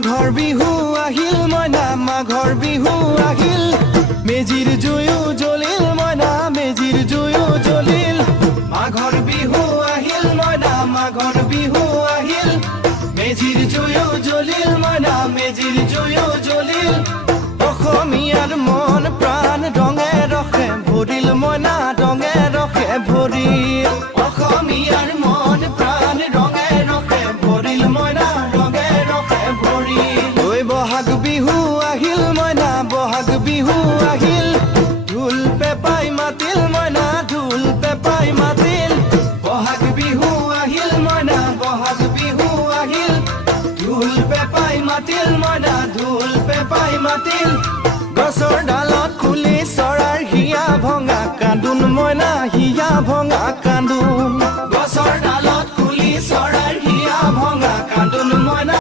মাঘৰ বিহু আহিল মইনা মাঘৰ বিহু আহিল মেজিৰ জুয়ো জ্বলিল মইনা মেজিৰ জুয়ো জ্বলিল মাঘৰ বিহু আহিল মইনা মাঘৰ বিহু আহিল মেজিৰ জুয়ো জ্বলিল মইনা মেজিৰ জুয়ো জ্বলিল অসমীয়াৰ মন প্ৰাণ ৰঙে ৰখে ভৰিল মইনা ৰঙে ৰখে ভৰিল অসমীয়াৰ মন প্ৰাণ ৰঙে ৰখে ভৰিল মইনা ৰঙে ৰখে ভৰিল ঐ বহাগ বিহু আহিল মইনা বহাগ বিহু আহিল ঢোল পেপাই মাতিল মইনা ঢোল পেপাই মাতিল বহাগ বিহু আহিল মইনা বহাগ বিহু আহিল ঢোল পেপাই মাতিল মইনা ঢোল পেপাই মাতিল গছৰ ডালত খুলি চৰাৰ হিয়া ভঙা কান্দোন মইনা হিয়া ভঙা কান্দোন